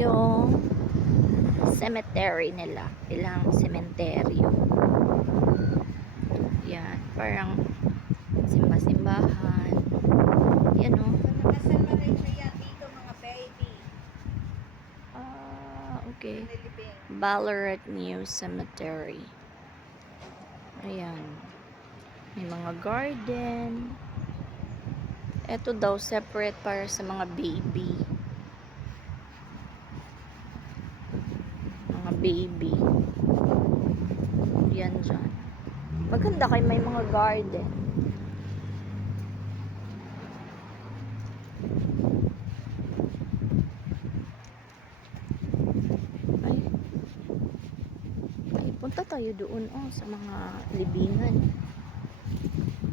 yung cemetery nila. Ilang sementeryo. Yan, parang simba-simbahan. Yan o. Nakasal na rin siya dito mga baby. Okay. Nilibing. Ballarat New Cemetery. Ayan. May mga garden. Ito daw, separate para sa mga baby. Mga baby. Yan dyan. Maganda kay may mga garden. Ay. Ay, punta tayo doon sa mga libingan.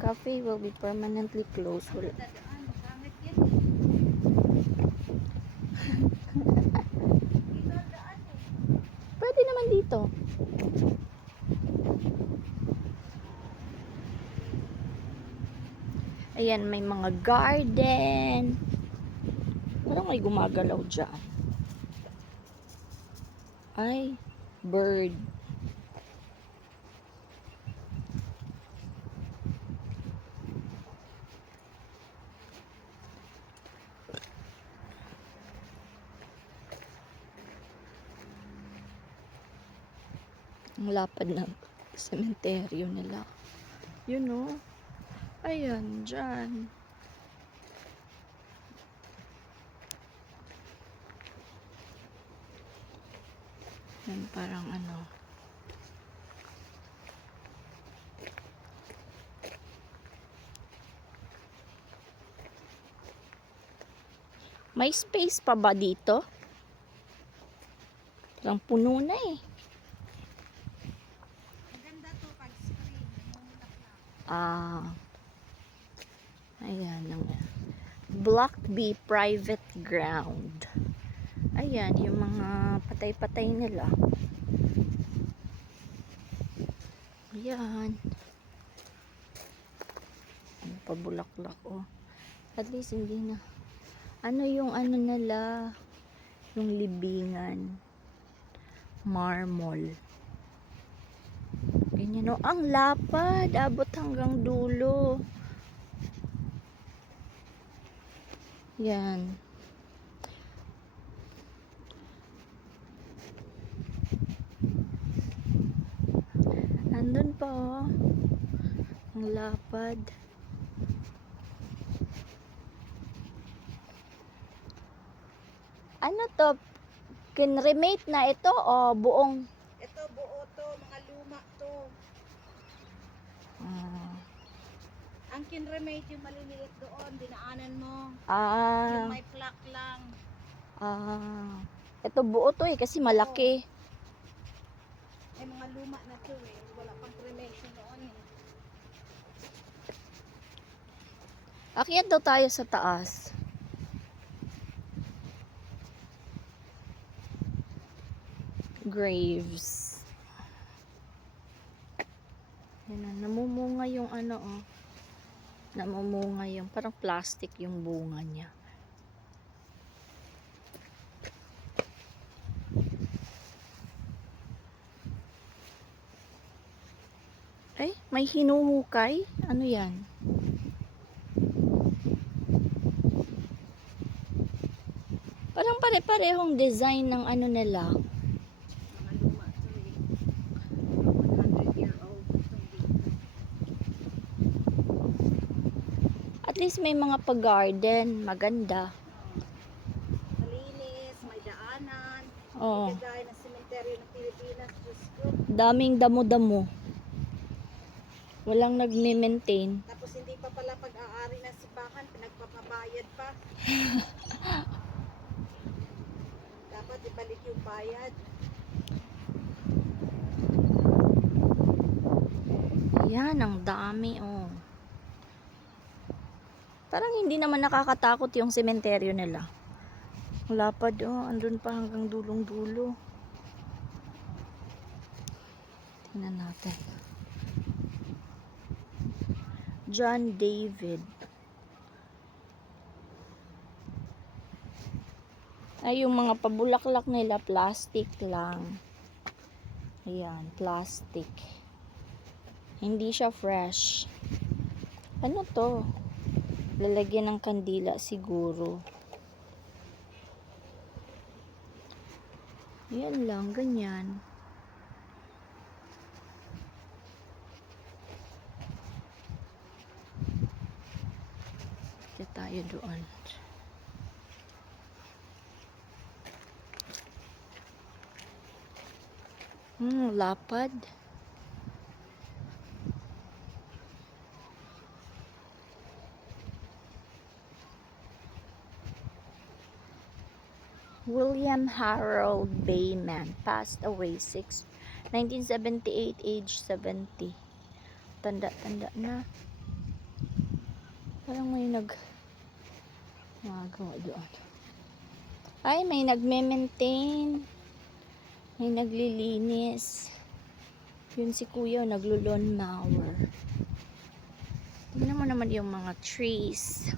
Cafe will be permanently closed. Wala. Dadaan, pangit yan. Dito ang daan eh. Pwede naman dito. Ayan, may mga garden. Parang may gumagalaw dyan. Ay, bird. Ang lapad ng sementeryo nila. Yun o. Ayan, dyan. Yan, parang ano. May space pa ba dito? Parang puno na eh. Maganda to pag screen. Namumulak na. Ayan. Block B Private Ground. Ayan, yung mga patay-patay nila. Ayan. Ang pabulaklak oh. At least hindi na. Ano yung ano nila? Yung libingan. Marmol. Ganyan oh. Ang lapad. Abot hanggang dulo. Yan. Nandun pa oh. Ang lapad. Ano to? Kinremate na ito o buong? Ito buo to, mga luma to. Ang kinremate yung maliliit doon, dinaanan mo. Yung may plaque lang. Ito buo to kasi malaki. Ay mga luma na to eh. Wala pang cremation noon eh. Akyat daw tayo sa taas. Graves. Yan na, namumunga yung ano oh. Namumunga yung parang plastic yung bunga niya. Ay, may hinuhukay? Ano yan? Parang pare-parehong design ng ano nila. Mga luma to eh. 100-year-old At least may mga pag-garden. Maganda. malinis, may daanan. Oo. Hindi kagaya ng sementeryo ng Pilipinas. Diyos ko. Daming damo-damo. Walang nagme-maintain. Tapos hindi pa pala pag-aari ng simbahan, pinagpapabayad pa. Dapat ibalik yung bayad. Yan, ang dami oh. Parang hindi naman nakakatakot yung sementeryo nila. Lapad oh, andun pa hanggang dulong-dulo. Tingnan natin. John David. Ay, yung mga pabulaklak nila, plastic lang. Ayan, plastic. Hindi siya fresh. Ano to? Lalagyan ng kandila siguro. Yan lang, ganyan. Kaya tayo doon. Lapad. William Harold Bayman passed away 1978, age 70. Tanda-tanda na. Parang may magawa doon. Ay, may nagme-maintain. May naglilinis. Yun si kuya, naglo-lawn mower. Tingnan mo naman yung mga trees.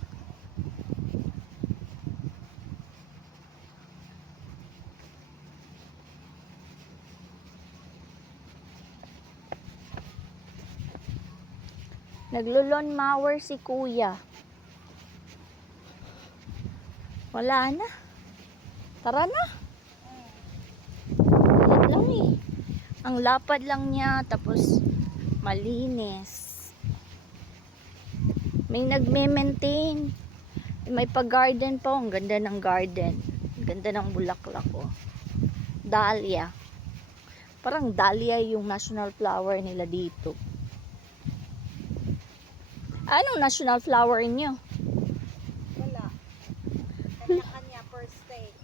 Naglo-lawn mower si kuya. Wala na. Tara na. Yan lang eh. Ang lapad lang niya, tapos malinis. May nagme-maintain. May pa-garden pa. Ang ganda ng garden. Ang ganda ng bulaklak oh. Dahlia. Parang dahlia yung national flower nila dito. Anong national flower niyo? Wala. Kanya-kanya per state.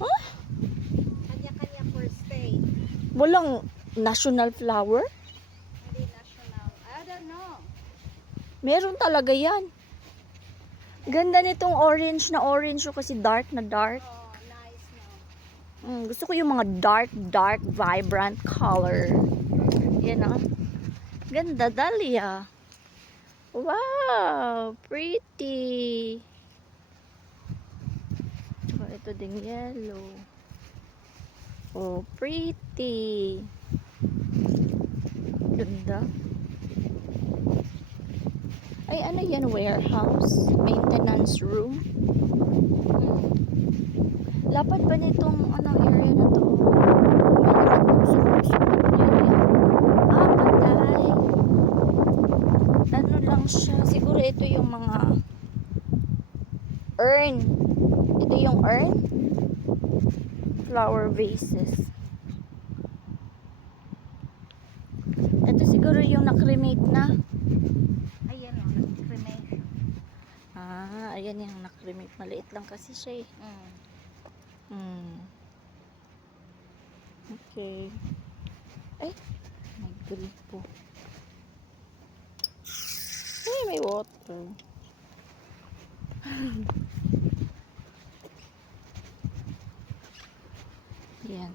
Huh? Kanya-kanya per state. Walang national flower? Hindi national. I don't know. Meron talaga yan. Ganda nitong orange na orange o kasi dark na dark. Oh, nice no. Gusto ko yung mga dark, vibrant color. Yan ah. Ganda, dahlia. Wow, pretty. Tsaka ito ding yellow. Oh, pretty. Ganda. Ay, ano yan? Warehouse? Maintenance room? Lapad pa nitong area na to. Patay. Ano lang siya? Siguro ito yung mga urn. Ito yung urn. Flower vases. Ito siguro yung nakremate na. Ayan o, cremation. Ayan yung nakremate. Maliit lang kasi siya eh. Okay. Ay, may gripo. Ay, may water. Yan.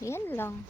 Yan lang.